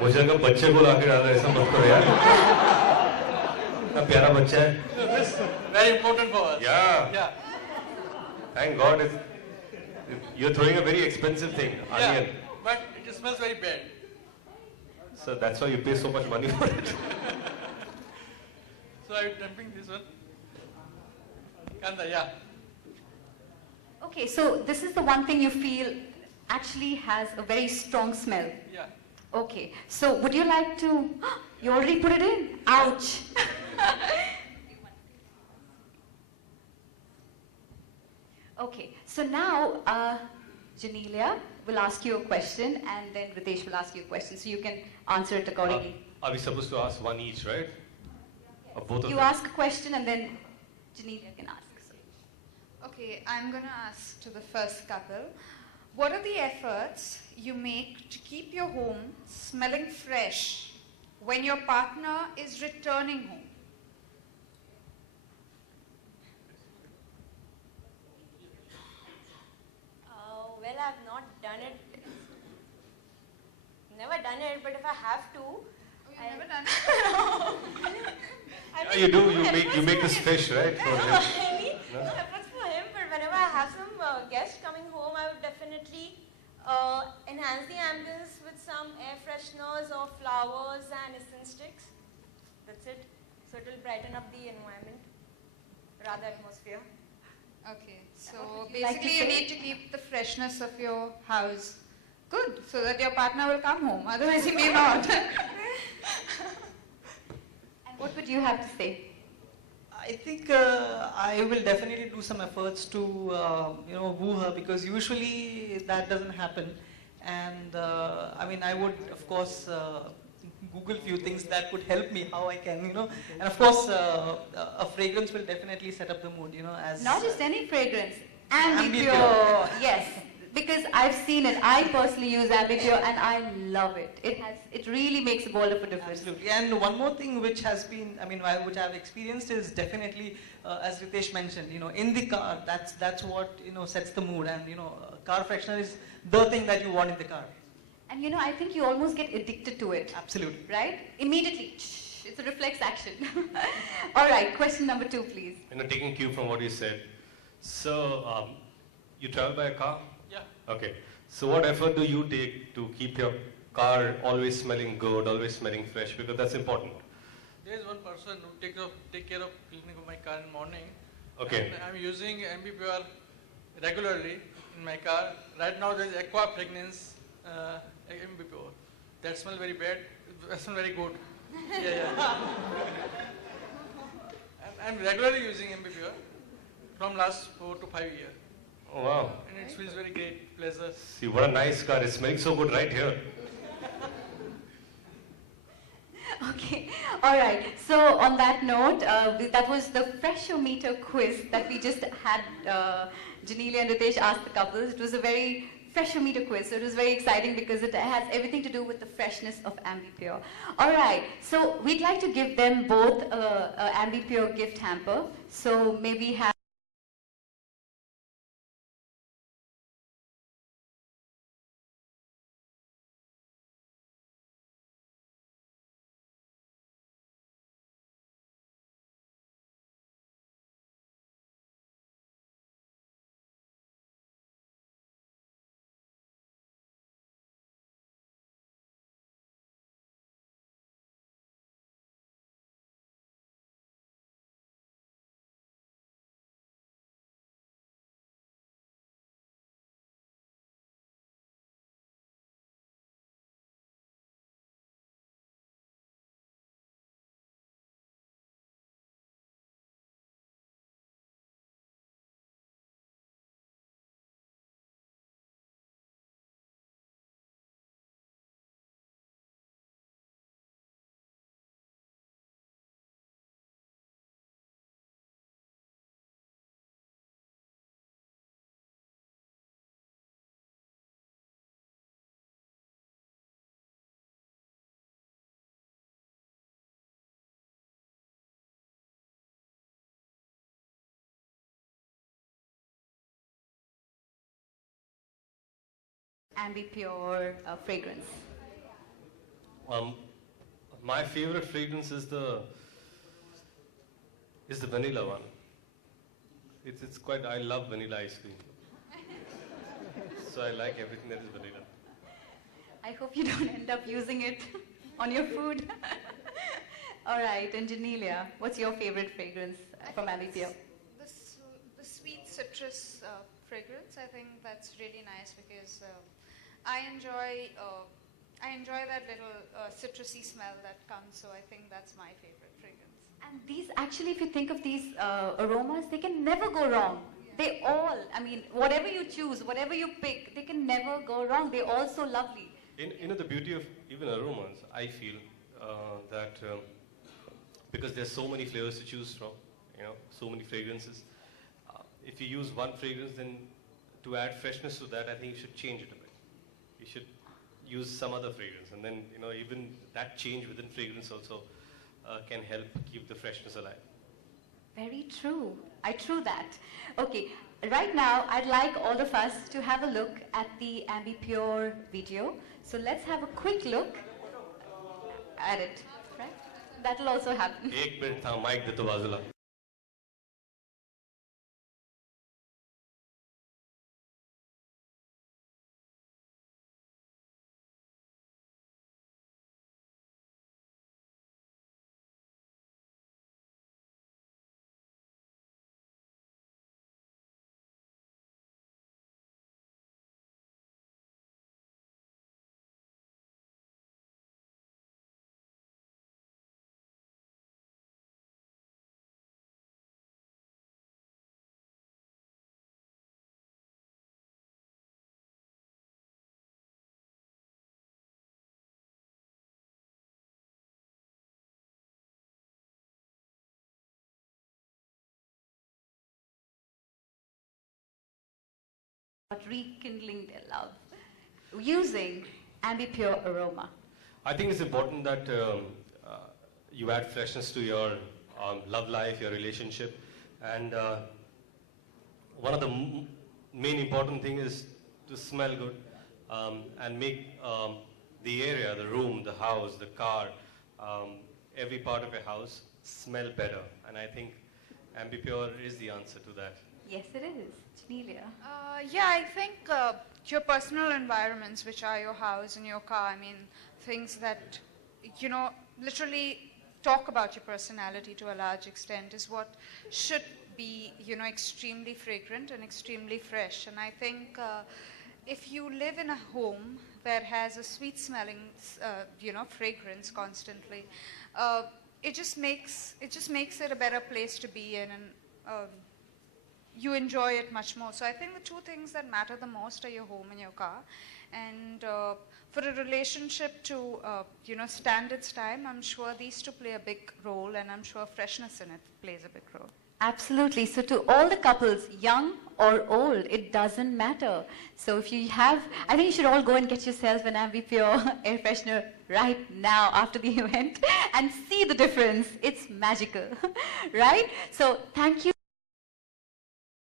मुझे लगा बच्चे को लाके डाल ऐसा मत करो यार. इतना प्यारा बच्चा है. This is very important for us. Yeah. Yeah. Thank God you're throwing a very expensive thing, onion. Yeah. But it smells very bad. So that's why you pay so much money for it. So I'm dumping this one. Kanda, yeah. Okay, so this is the one thing you feel actually has a very strong smell. Yeah. Okay, so would you like to, you already put it in? Ouch. Okay, so now Genelia will ask you a question and then Riteish will ask you a question, so you can answer it accordingly. Are we supposed to ask one each, right? Or both of You them? ask a question and then Genelia can ask. Okay, I'm going to ask to the first couple. What are the efforts you make to keep your home smelling fresh when your partner is returning home? Well, I've not done it. Never done it, but if I have to. Oh, you've never done it? Yeah, you do. You make this fish, right? For him. No efforts for him, but whenever I have some guests coming home, I would definitely enhance the ambience with some air fresheners or flowers and essence sticks. That's it. So it will brighten up the environment, rather atmosphere. Okay, so would you like to basically you say? need to keep the freshness of your house good so that your partner will come home, otherwise he may not. And what would you have to say? I think I will definitely do some efforts to woo her, because usually that doesn't happen. And I mean, I would of course Google few things that could help me how I can, and of course a fragrance will definitely set up the mood, as Not just any fragrance, Ambi Ambi Pur. Pur. Yes, because I've seen it. I personally use Ambi Pur and I love it. It really makes a world of a difference. Absolutely. And one more thing which has been, which I've experienced is definitely, as Riteish mentioned, in the car, that's what, sets the mood. And, car freshener is the thing that you want in the car. And I think you almost get addicted to it. Absolutely. Right? Immediately. It's a reflex action. All right, question number 2, please. Taking cue from what you said. So, you travel by a car? Yeah. Okay. So what effort do you take to keep your car always smelling good, always smelling fresh? Because that's important. There is one person who take care of cleaning of my car in the morning. Okay. And I'm using Ambi Pur regularly in my car. Right now there is aqua fragrance Ambi Pur. That smells very bad. That smells very good. Yeah. And I'm regularly using Ambi Pur from last 4 to 5 years. Oh, wow. And it feels very great, pleasure. See, what a nice car. It's smelling so good right here. Okay, all right. So on that note, that was the Freshometer quiz that we just had. Genelia and Riteish asked the couples. It was a very Freshometer quiz, so it was very exciting because it has everything to do with the freshness of Ambi Pur. All right, so we'd like to give them both a Ambi Pur gift hamper. So maybe have Ambi Pur fragrance. Um, my favorite fragrance is the vanilla one. It's quite. I love vanilla ice cream, so I like everything that is vanilla. I hope you don't end up using it on your food. All right, and Genelia, what's your favorite fragrance from Ambi Pur? The sweet citrus fragrance. I think that's really nice because I enjoy that little citrusy smell that comes. So I think that's my favorite fragrance. And these, actually, if you think of these aromas, they can never go wrong. They all, I mean, whatever you choose, whatever you pick, they can never go wrong. They're all so lovely. The beauty of even aromas, I feel that because there's so many flavors to choose from, so many fragrances. If you use one fragrance, then to add freshness to that, I think you should change it a bit. You should use some other fragrance, and then even that change within fragrance also can help keep the freshness alive. Very true. I true that. Okay, right now I'd like all of us to have a look at the Ambi Pur video. So let's have a quick look at it. Right? That'll also happen. एक minute था mic दे तो बाजूला. Rekindling their love using Ambi Pur aroma. I think it's important that you add freshness to your love life, your relationship, and one of the main important thing is to smell good and make the area, the room, the house, the car, every part of your house smell better. And I think Ambi Pur is the answer to that. Yes, it is. Genelia. Yeah, I think your personal environments, which are your house and your car, I mean, things that, literally talk about your personality to a large extent is what should be, extremely fragrant and extremely fresh. And I think if you live in a home that has a sweet smelling, fragrance constantly, it just makes it a better place to be in, and you enjoy it much more. So I think the two things that matter the most are your home and your car. And for a relationship to, stand its time, I'm sure these two play a big role, and I'm sure freshness in it plays a big role. Absolutely. So to all the couples, young or old, it doesn't matter. So if you have, I think you should all go and get yourself an Ambi Pur air freshener right now after the event and see the difference. It's magical, right? So thank you.